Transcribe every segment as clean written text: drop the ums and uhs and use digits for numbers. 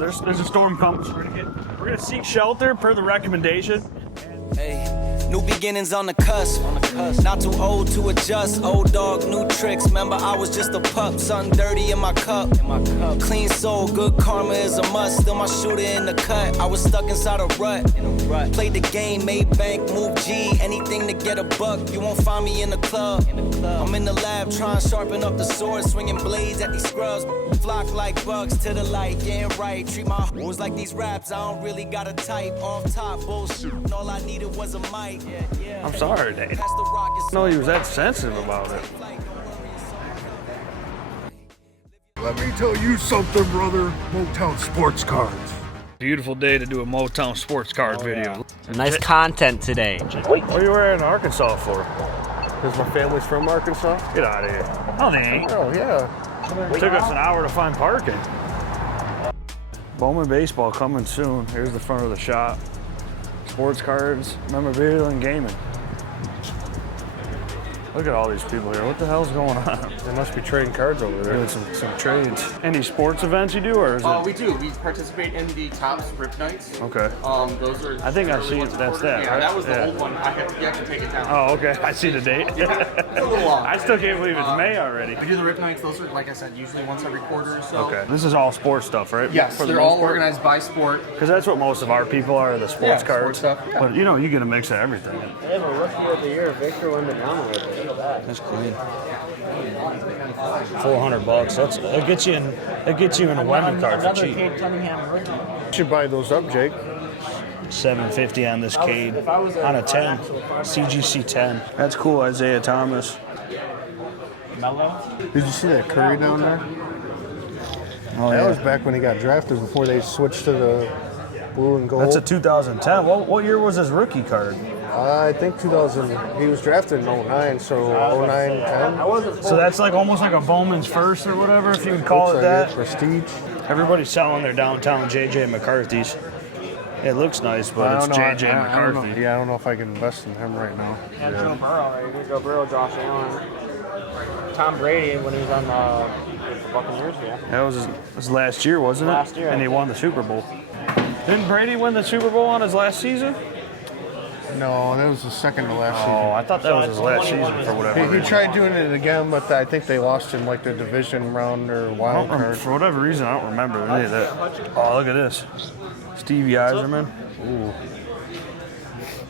There's a storm coming. So we're gonna seek shelter per the recommendation. Hey, new beginnings on the cusp. Not too old to adjust. Old dog, new tricks. Remember, I was just a pup. Something dirty in my cup. Clean soul, good karma is a must. Still my shooter in the cut. I was stuck inside a rut. Played the game, made bank, move G. Anything to get a buck. You won't find me in the club. I'm in the lab trying to sharpen up the sword. Swinging blades at these scrubs. Flock like bugs to the light. Getting right. Treat my hoes like these raps. I don't really got a type. Off top bullshit. All I needed was a mic. I'm sorry, Dave. No, he was that sensitive about it. Let me tell you something, brother. Motown sports cards. Beautiful day to do a Motown sports card video. Yeah. Nice content today. What are you wearing Arkansas for? Because my family's from Arkansas. Get out of here. No, they ain't. Oh, yeah. It took us an hour to find parking. Bowman Baseball coming soon. Here's the front of the shop. Sports cards, memorabilia, and gaming. Look at all these people here. What the hell's going on? They must be trading cards over there. Doing some trades. Any sports events you do, or is it? We do. We participate in the Tops Rip Nights. Okay. Those are. I think I've seen that's that. Yeah, right? that was the old one. You have to take it down. Oh, okay. I see the date. It's a little long. I still can't believe it's May already. We do the Rip Nights. Those are, like I said, usually once every quarter or so. Okay. This is all sports stuff, right? Yes, For the they're most all part? organized by sport. Because that's what most of our people are, the sports Yeah, cards. sports stuff, yeah. But you get a mix of everything. They have a rookie of the year, Victor Wembanyama. Look at that. That's clean. $400. That gets you in. That gets you in a Wemby card for Another cheap. Cade Cunningham rookie. You should buy those up, Jake. $750 on this Cade on a 10, CGC 10. That's cool, Isaiah Thomas. Mello. Did you see that Curry down there? Oh, That yeah. was back when he got drafted before they switched to the blue and gold. That's a 2010. What year was his rookie card? I think 2000. He was drafted in 09, so 09, 10. So that's like almost like a Bowman's first or whatever, if you would call it Looks that. like Prestige. Everybody's selling their downtown JJ McCarthy's. It looks nice, but it's JJ I don't know. McCarthy. Yeah, I don't know if I can invest in him right now. Yeah, Joe Burrow, right here. Joe Burrow, Josh Allen. Tom Brady when he was on the Buccaneers, yeah. That was his last year, wasn't it? Last year, And he won the Super Bowl. Didn't Brady win the Super Bowl on his last season? No, that was the second to last Oh, I thought that was his last season for whatever season. He reason. tried doing it again, but I think they lost in like the division round or I wild don't remember, card. for whatever reason, I don't remember any of that. Oh, look at this. Stevie Eiserman. Ooh.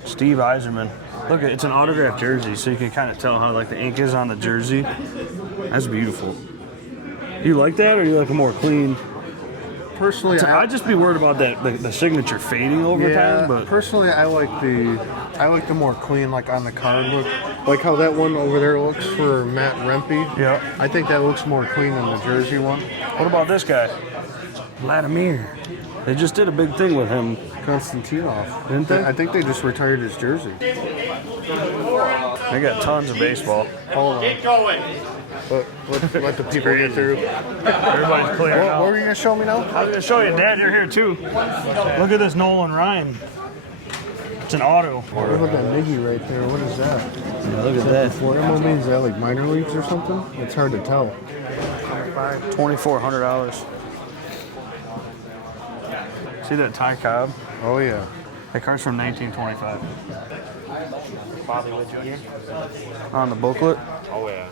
Steve Eiserman. Look, it's an autographed jersey, so you can kind of tell how like the ink is on the jersey. That's beautiful. Do you like that, or do you like a more clean? Personally, I'd just be worried about that the signature fading over time. But personally, I like the more clean, like on the card look, like how that one over there looks for Matt Rempe. Yeah. I think that looks more clean than the jersey one. what about this guy, Vladimir? They just did a big thing with him. Konstantinov, Didn't they? I think they just retired his jersey. They got tons of baseball. Hold on. Keep going. Let the people get through. Everybody's clearing What out. were you gonna show me now? I was going to show you, Dad. You're here too. Look at this Nolan Ryan. It's an auto. Look at that Miggy right there. What is that? Yeah, look at that. For MLB, is that like minor leagues or something? It's hard to tell. $2,400. See that Ty Cobb? Oh yeah. That card's from 1925. Bobby Wood Jr. On the booklet, Oh, yeah.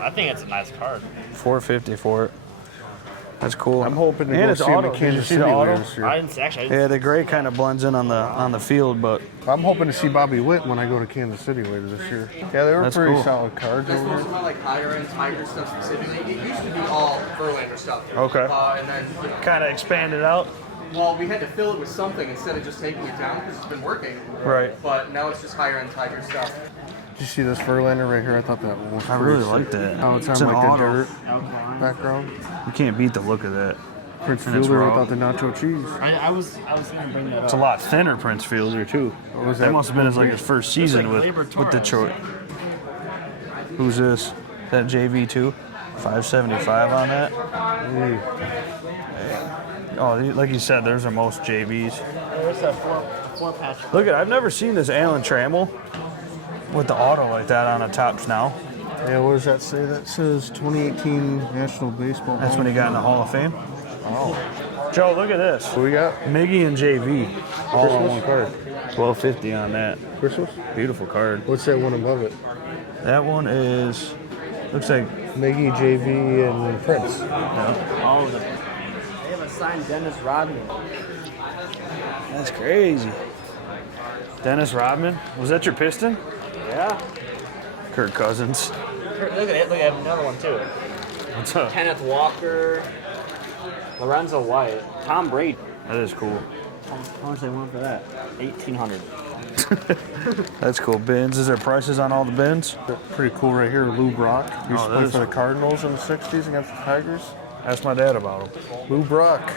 I think it's a nice card. $450 for it. That's cool. I'm hoping to and go it's see him auto. in Did you Kansas see City the auto? later this year. I didn't actually. Yeah, the gray kind of blends in on the field, but I'm hoping to see Bobby Witt when I go to Kansas City later this year. Yeah, they were That's pretty cool. solid cards That's over most there. of my like higher end Tiger stuff specifically. It used to be all Verlander stuff. Okay. And then kind of expanded out. well, we had to fill it with something instead of just taking it down because it's been working. Right. But now it's just higher end Tiger stuff. Did you see this Verlander right here? I thought that one was I pretty really sick. like that. Oh, it's on an like the auto. dirt background. You can't beat the look of that. Prince And it's Fielder raw. without the nacho cheese. I was going to bring that up. It's a lot thinner, Prince Fielder too. What was That that? must have been his first season like Gleyber with Torres. Detroit. Who's this? That JV too? 575 on that. Oh, like you said, there's the most JVs. There's a four patch. Look at, I've never seen this Alan Trammell with the auto like that on the tops now. Yeah, what does that say? That says 2018 National Baseball. That's when he got in the Hall of Fame. Oh. Joe, look at this. What we got? Miggy and JV. All on Christmas? one card. $12.50 on that. Christmas? Beautiful card. What's that one above it? That one is, looks like, Miggy, JV, and Prince. All of them. They have a signed Dennis Rodman. that's crazy. Dennis Rodman. Was that your Piston? Yeah. Kirk Cousins. Look at it. Look at another one too. What's up? Kenneth Walker. Lorenzo White. Tom Brady. That is cool. How much they want for that? $1,800. That's cool. Bins. Is there prices on all the bins? Pretty cool right here. Lou Brock. Used Oh, to that play is for the cool. Cardinals in the 60s against the Tigers. Ask my dad about him. Lou Brock.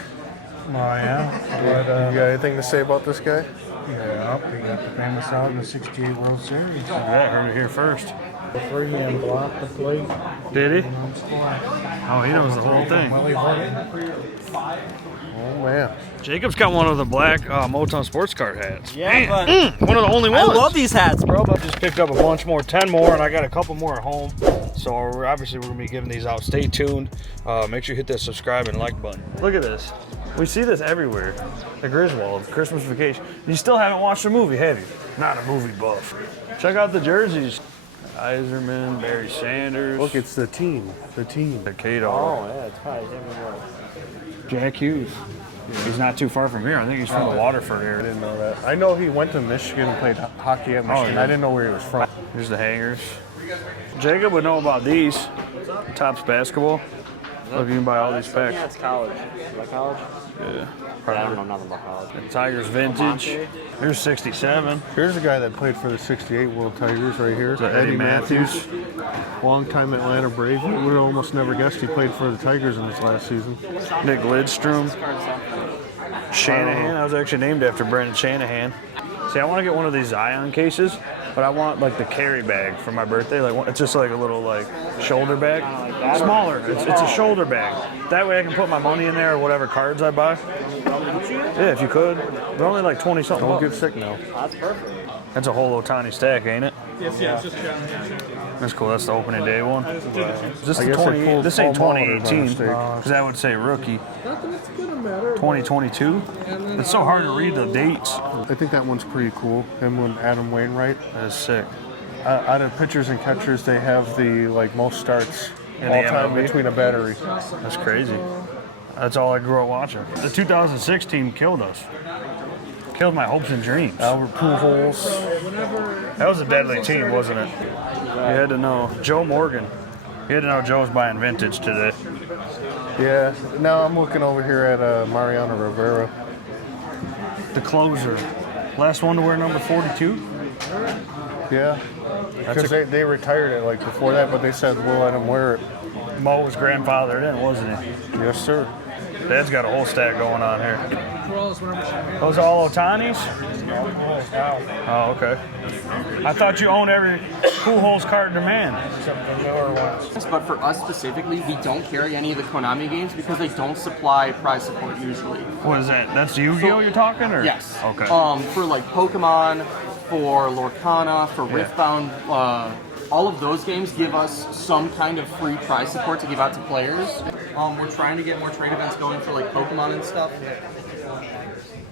Oh, yeah. You got anything to say about this guy? Yeah, he got the famous out in the 68 World Series. Yeah, heard it here first. The three-man blocked the plate. Did he? And scored. Oh, he knows the whole thing. Willie Horton. Oh, man. Jacob's got one of the black Motown sports card hats. Yeah, but One of the only I ones. love these hats, bro. But Just picked up a bunch more, 10 more, and I got a couple more at home. So obviously we're gonna be giving these out. Stay tuned. Make sure you hit that subscribe and like button. Look at this. We see this everywhere. The Griswold, Christmas Vacation. You still haven't watched the movie, have you? Not a movie buff. Check out the jerseys. Iserman, Barry Sanders. Look, it's the team. The team. Cato. oh yeah, it's probably everywhere. Jack Hughes. He's not too far from here. I think he's from the Waterford I area. didn't know that. I know he went to Michigan and played hockey at Michigan. yeah. I didn't know where he was from. Here's the hangers. Jacob would know about these. Topps basketball. Look, you can buy all these Yeah, packs. it's college. You like college? Yeah. I don't know nothing about college. Tigers vintage. Here's 67. Here's a guy that played for the 68 World Tigers right here. that Eddie Matthews? Long-time Atlanta Brave. We would almost never guessed he played for the Tigers in his last season. Nick Lidstrom. Shanahan. I was actually named after Brendan Shanahan. See, I want to get one of these Zion cases, but I want like the carry bag for my birthday. Like it's just like a little like shoulder bag, smaller. It's a shoulder bag. That way I can put my money in there or whatever cards I buy. Yeah, if you could. They're only like 20 something. Don't get sick now. That's perfect. That's a whole Otani stack, ain't it? Yes. That's cool. That's the opening day one. Is this I the guess they 20? pulled This ain't Paul Molitor's on 2018 a stick. because that would say rookie. 2022. It's so hard to read the dates. I think that one's pretty cool. Him and Adam Wainwright. That is sick. Out of pitchers and catchers, they have the most starts In all the time MLB? between a battery. That's crazy. That's all I grew up watching. The 2006 team killed us. Killed my hopes and dreams. Albert Pujols. That was a deadly team, wasn't it? You had to know. Joe Morgan. You had to know Joe's buying vintage today. Yeah. Now I'm looking over here at Mariano Rivera. The closer. Last one to wear number 42? Yeah. Because they retired it before that, but they said we'll let him wear it. Mo was grandfathered in, wasn't he? Yes, sir. Dad's got a whole stack going on here. Those are all Otanis? Oh, okay. I thought you owned every Pujols card in demand. But for us specifically, we don't carry any of the Konami games because they don't supply prize support usually. What is that? That's Yu-Gi-Oh you're talking, or? Yes. Okay. For Pokemon, for Lorcana, for Riftbound, all of those games give us some kind of free prize support to give out to players. We're trying to get more trade events going for Pokemon and stuff.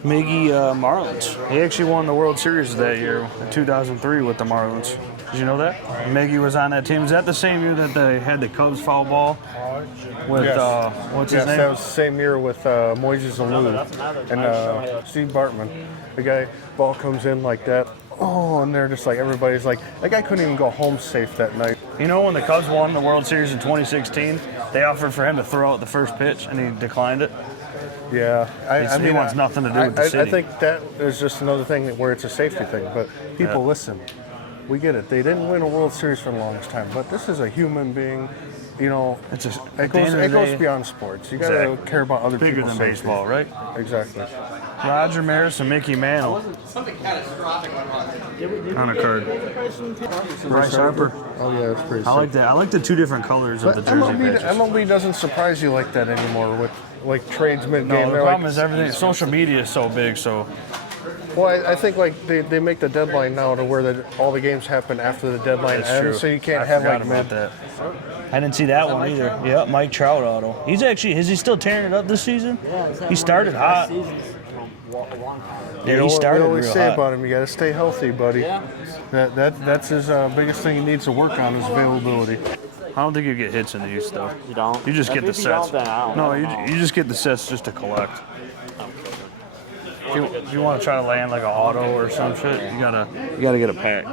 Miggy Marlins. He actually won the World Series that year in 2003 with the Marlins. Did you know that? Miggy was on that team. Is that the same year that they had the Cubs foul ball? With, Yes. what's his Yes, name? that was the same year with Moises Alou and Steve Bartman. The guy, ball comes in like that. Oh, and they're just everybody's like, that guy couldn't even go home safe that night. You know when the Cubs won the World Series in 2016, they offered for him to throw out the first pitch, and he declined it. Yeah. He wants nothing to do with the I city. think that is just another thing where it's a safety thing. But people, listen, we get it. They didn't win a World Series for the longest time, but this is a human being. You know, It's just it goes beyond sports. You got to care about other bigger people's than safety. baseball, right? Exactly. Roger Maris and Mickey Mantle Something catastrophic went wrong. on a card. Bryce Harper. Oh yeah, it's pretty. I like that. I like the two different colors of the But jersey patches. MLB doesn't surprise you like that anymore with trades mid game. No, the problem is everything. Social media is so big, so Well, I think like they make the deadline now to where all the games happen after the deadline That's ends, true. so you can't I have forgot like about that. I didn't see that one either. Yeah, Mike Trout auto. Is he still tearing it up this season? Yeah, He started hot. A long time. Yeah, You know he what started we always real say hot. about him, you got to stay healthy, buddy. Yeah. That's his biggest thing he needs to work on is availability. I don't think you get hits in these though. You don't? You just If get the you sets. don't, then I don't No, know. you just get the sets just to collect. If you want to try to land like an auto or some shit, you gotta get a pack.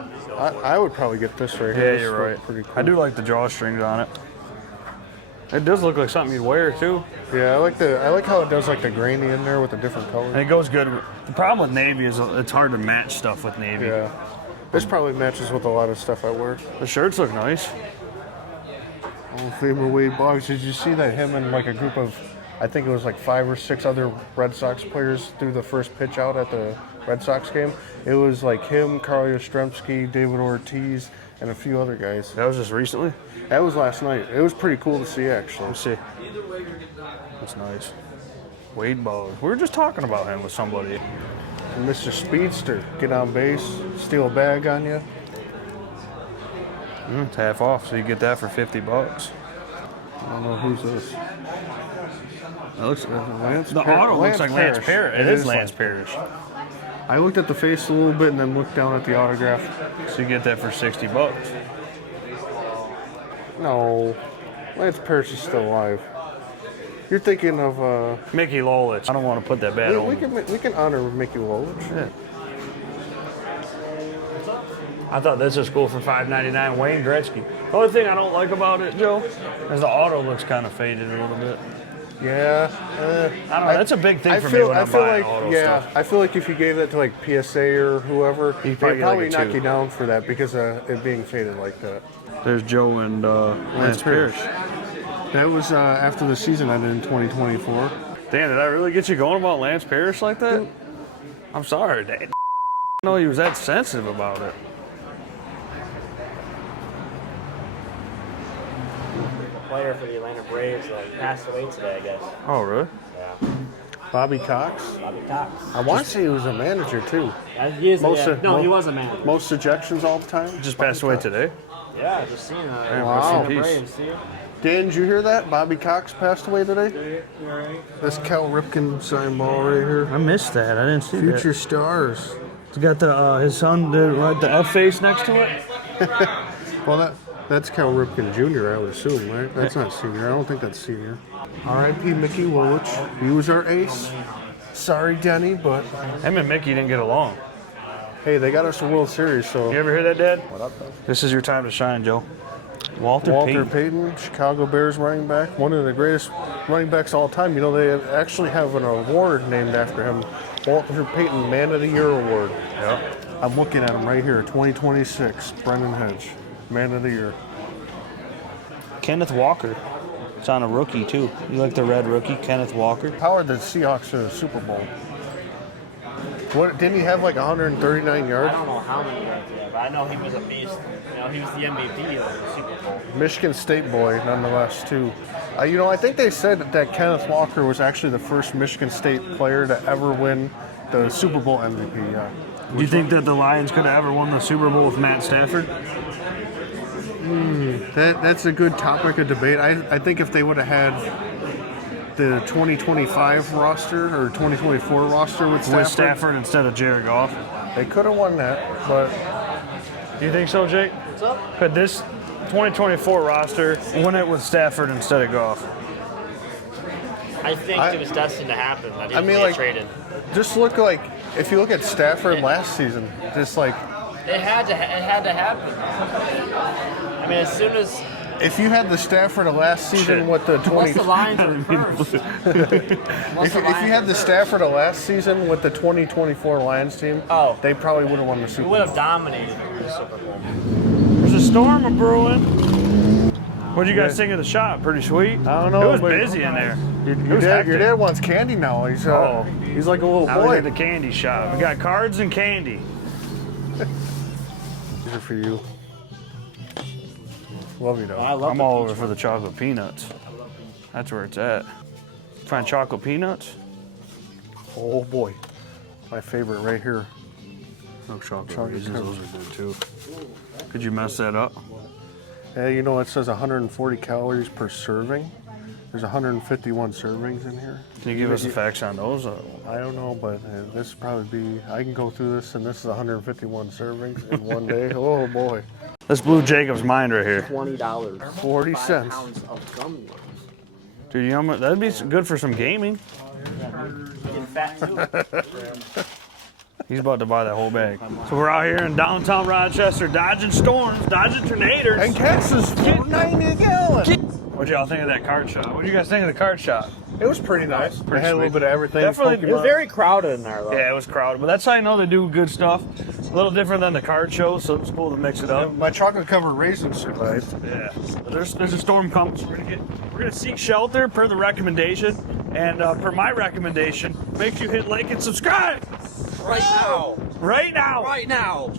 I would probably get this right Yeah, here. This you're looks right. Pretty cool. I do like the drawstrings on it. It does look like something you'd wear too, Yeah, I like how it does like the grainy in there with the different colors. and it goes good. The problem with navy is it's hard to match stuff with navy. Yeah, this probably matches with a lot of stuff I wear. The shirts look nice. Oh, Faber Wade Boggs. Did you see that him and like a group of, I think it was like 5 or 6 other Red Sox players threw the first pitch out at the Red Sox game? It was like him, Carl Yastrzemski, David Ortiz, and a few other guys. That was just recently. That was last night. It was pretty cool to see, actually. Let's see. That's nice. Wade Boggs. We were just talking about him with somebody. And Mr. Speedster, get on base, steal a bag on you. It's half off, so you get that for $50. I don't know who's this. That looks. Lance The Par- auto looks like Lance Parrish. Parrish. It is Lance Parrish. I looked at the face a little bit and then looked down at the autograph. So you get that for $60. No, Lance Parrish is still alive. You're thinking of Mickey Lolich. I don't want to put that bad we on. we can honor Mickey Lolich. Yeah. I thought this was cool for $5.99. Wayne Gretzky. The only thing I don't like about it, Joe, is the auto looks kind of faded a little bit. Yeah, I don't know. That's a big thing for me when I'm buying auto stuff. I feel like if you gave that to like PSA or whoever, You'd they'd probably probably get like a knock 2. you down for that because of it being faded like that. There's Joe and Lance Parrish. That was after the season ended in 2024. Dan, did I really get you going about Lance Parrish like that? I'm sorry, Dan. I didn't know he was that sensitive about it. Player for the Atlanta Braves passed away today, I guess. Oh, really? Yeah. Bobby Cox. Bobby Cox. I want to say he was a manager too. He is. Most Yeah. of- No, he mo- was a man. Most ejections all the time. Just passed away today. Yeah, just seen that. Man, Wow. rest in The peace. Braves, see? Dan, did you hear that? Bobby Cox passed away today. This Cal Ripken signed ball right here. I missed that. I didn't see Future stars. He's got the his son did the F face next to it. Well, that's Cal Ripken Jr., I would assume, right? That's not senior. I don't think that's senior. R.I.P. Mickey Lolich. He was our ace. Sorry, Denny, but Him and Mickey didn't get along. hey, they got us a World Series, so. You ever hear that, Dad? What up, This is your time to shine, Joe. Walter Payton. Payton, Chicago Bears running back, one of the greatest running backs of all time. You know, they actually have an award named after him. Walter Payton Man of the Year Award. Yep. I'm looking at him right here, 2026, Brendan Hedge, Man of the Year. Kenneth Walker. It's on a rookie, too. You like the red rookie, Kenneth Walker? How are the Seahawks to the Super Bowl? What, didn't he have like 139 I yards? don't know how many yards he had, but I know he was a beast. You know, he was the MVP of the Super Bowl. Michigan State boy, nonetheless, too. You know, I think they said that Kenneth Walker was actually the first Michigan State player to ever win the Super Bowl MVP. Yeah. Do you think that the Lions could have ever won the Super Bowl with Matt Stafford? That's a good topic of debate. I think if they would have had the 2025 roster or 2024 roster with Stafford, With Stafford instead of Jared Goff? they could have won that. But Do you think so, Jake? What's up? Could this 2024 roster win it with Stafford instead of Goff? I think it was destined to happen that he I mean, was like- traded. just look like if you look at Stafford last season, just like It had to happen. I mean, as soon as if you had the Stafford of last season Shit. with the 20, once the Lions were first, if you had the Stafford of last season with the 2024 Lions team, Oh. they probably would have won the we Super would Bowl. have dominated the Super Bowl. There's a storm a brewing. What'd you guys think of the shop? Pretty sweet? I don't know. It was but busy in there. Your It was dad hectic. wants candy now. He's he's like a little I was boy. at the candy shop. We got cards and candy. These are for you. Love you, though. I love I'm the all over for the chocolate peanuts. That's where it's at. Find chocolate peanuts? Oh boy. my favorite right here. No chocolate Chocolate raisins, covered. those are good too. Could you mess that up? Yeah, you know, it says 140 calories per serving. There's 151 servings in here. Can you give us the facts on those? I don't know, but this would probably be, I can go through this, and this is 151 servings in one day. Oh boy. This blew Jacob's mind right here. $20. 40 5 cents. pounds of gum worms. Dude, you know what? That'd be good for some gaming. Getting fat too. He's about to buy that whole bag. So we're out here in downtown Rochester, dodging storms, dodging tornadoes. And gas is $4.90 a gallon. What'd y'all think of that card shop? What'd you guys think of the card shop? It was pretty nice. They had a little sweet. bit of everything. Definitely- Pokemon. It was very crowded in there though. Yeah, it was crowded, but that's how you know they do good stuff. A little different than the card show, so it's cool to mix it up. My chocolate covered raisins survived. Yeah, there's a storm coming, so we're gonna seek shelter per the recommendation, and per my recommendation, make sure you hit like and subscribe Right now. right now. Right now.